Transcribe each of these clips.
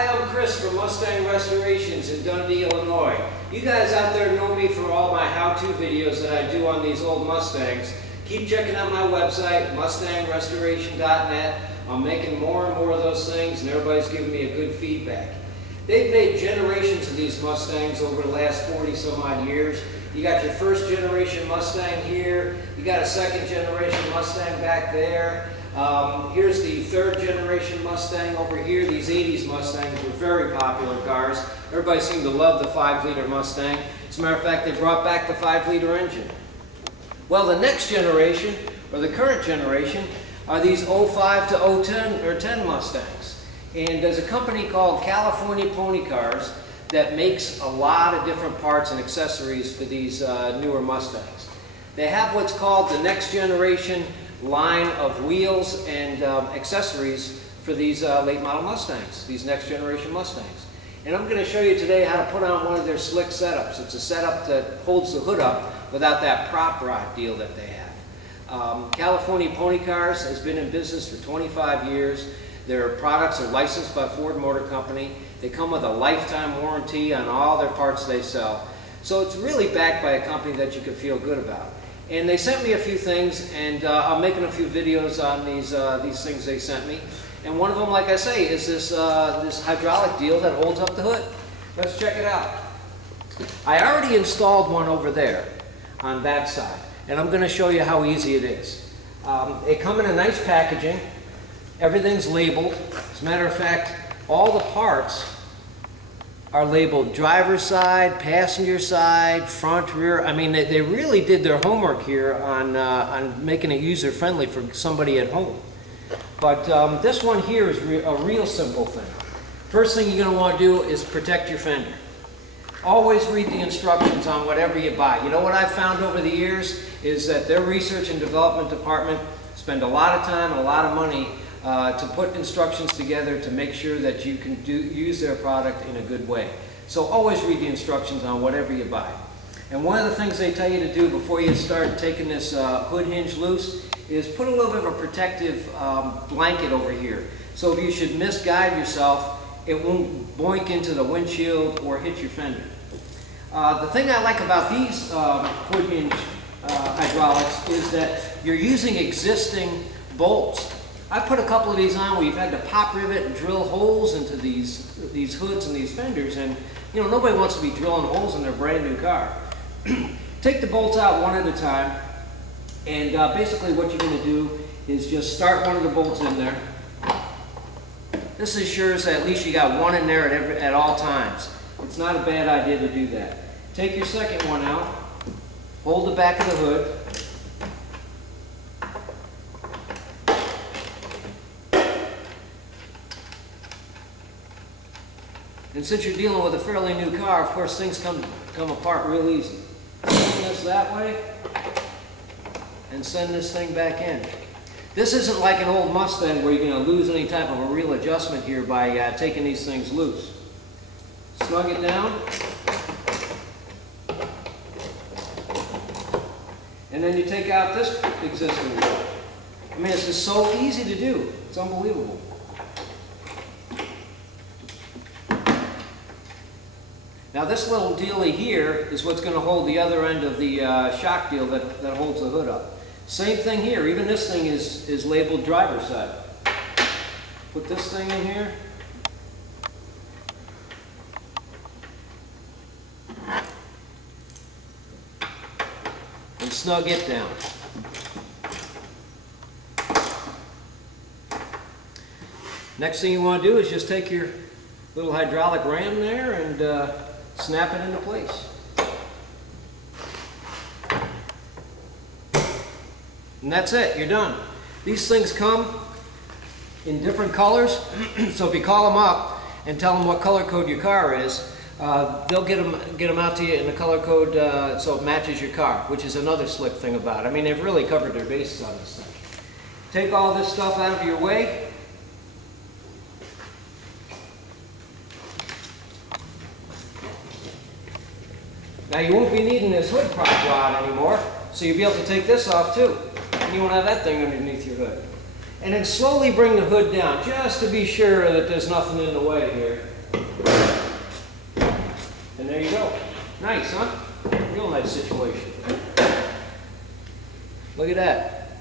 Hi, I'm Chris from Mustang Restorations in Dundee, Illinois. You guys out there know me for all my how-to videos that I do on these old Mustangs. Keep checking out my website, mustangrestoration.net. I'm making more and more of those things, and everybody's giving me a good feedback. They've made generations of these Mustangs over the last 40 some odd years. You got your first generation Mustang here, you got a second generation Mustang back there. Here's the third generation Mustang over here. These 80s Mustangs were very popular cars. Everybody seemed to love the 5-liter Mustang. As a matter of fact, they brought back the 5-liter engine. Well, the next generation, or the current generation, are these 05 to 010 or 10 Mustangs. And there's a company called California Pony Cars that makes a lot of different parts and accessories for these newer Mustangs. They have what's called the next generation line of wheels and accessories for these late model Mustangs, these next generation Mustangs. And I'm going to show you today how to put on one of their slick setups. It's a setup that holds the hood up without that prop rod deal that they have. California Pony Cars has been in business for 25 years. Their products are licensed by Ford Motor Company. They come with a lifetime warranty on all their parts they sell. So it's really backed by a company that you can feel good about. And they sent me a few things, and I'm making a few videos on these things they sent me. And one of them, like I say, is this hydraulic deal that holds up the hood. Let's check it out. I already installed one over there on that side, and I'm going to show you how easy it is. They come in a nice packaging. Everything's labeled. As a matter of fact, all the parts are labeled driver's side, passenger side, front, rear. I mean, they really did their homework here on making it user-friendly for somebody at home. But this one here is a real simple thing. First thing you're going to want to do is protect your fender. Always read the instructions on whatever you buy. You know what I've found over the years is that their research and development department spend a lot of time and a lot of money to put instructions together to make sure that you can use their product in a good way. So always read the instructions on whatever you buy. And one of the things they tell you to do before you start taking this hood hinge loose is put a little bit of a protective blanket over here. So if you should misguide yourself, it won't boink into the windshield or hit your fender. The thing I like about these hood hinge hydraulics is that you're using existing bolts. I put a couple of these on where you've had to pop rivet and drill holes into these hoods and these fenders, and you know, nobody wants to be drilling holes in their brand new car. Take the bolts out one at a time, and basically what you're going to do is just start one of the bolts in there. This ensures that at least you got one in there at all times. It's not a bad idea to do that. Take your second one out, hold the back of the hood, and since you're dealing with a fairly new car, of course, things come apart real easy. Send this that way, and send this thing back in. This isn't like an old Mustang where you're going to lose any type of a real adjustment here by taking these things loose. Snug it down, and then you take out this existing one. I mean, it's just so easy to do. It's unbelievable. Now this little dealie here is what's going to hold the other end of the shock deal that holds the hood up. Same thing here. Even this thing is labeled driver's side. Put this thing in here. And snug it down. Next thing you want to do is just take your little hydraulic ram there and snap it into place. And that's it, you're done. These things come in different colors, so if you call them up and tell them what color code your car is, they'll get them out to you in the color code so it matches your car, which is another slick thing about it. I mean, they've really covered their bases on this thing. Take all this stuff out of your way. Now you won't be needing this hood prop rod anymore, so you'll be able to take this off too. And you won't have that thing underneath your hood. And then slowly bring the hood down, just to be sure that there's nothing in the way here. And there you go. Nice, huh? Real nice situation. Look at that.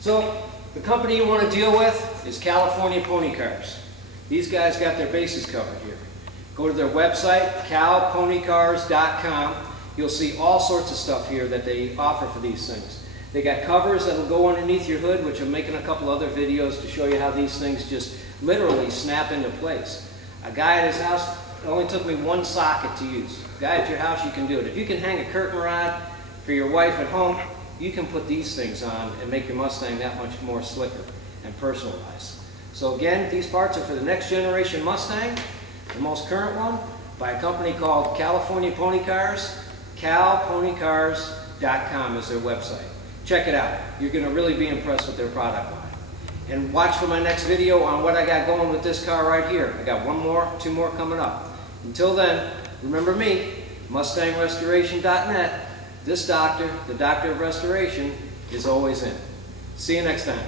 So, the company you want to deal with is California Pony Cars. These guys got their bases covered here. Go to their website, calponycars.com. You'll see all sorts of stuff here that they offer for these things. They got covers that will go underneath your hood, which I'm making a couple other videos to show you how these things just literally snap into place. A guy at his house, it only took me one socket to use. A guy at your house, you can do it. If you can hang a curtain rod for your wife at home, you can put these things on and make your Mustang that much more slicker and personalized. So again, these parts are for the next generation Mustang, the most current one, by a company called California Pony Cars. calponycars.com is their website. Check it out. You're going to really be impressed with their product line. And watch for my next video on what I got going with this car right here. I got two more coming up. Until then, remember me, MustangRestoration.net. This doctor, the doctor of restoration, is always in. See you next time.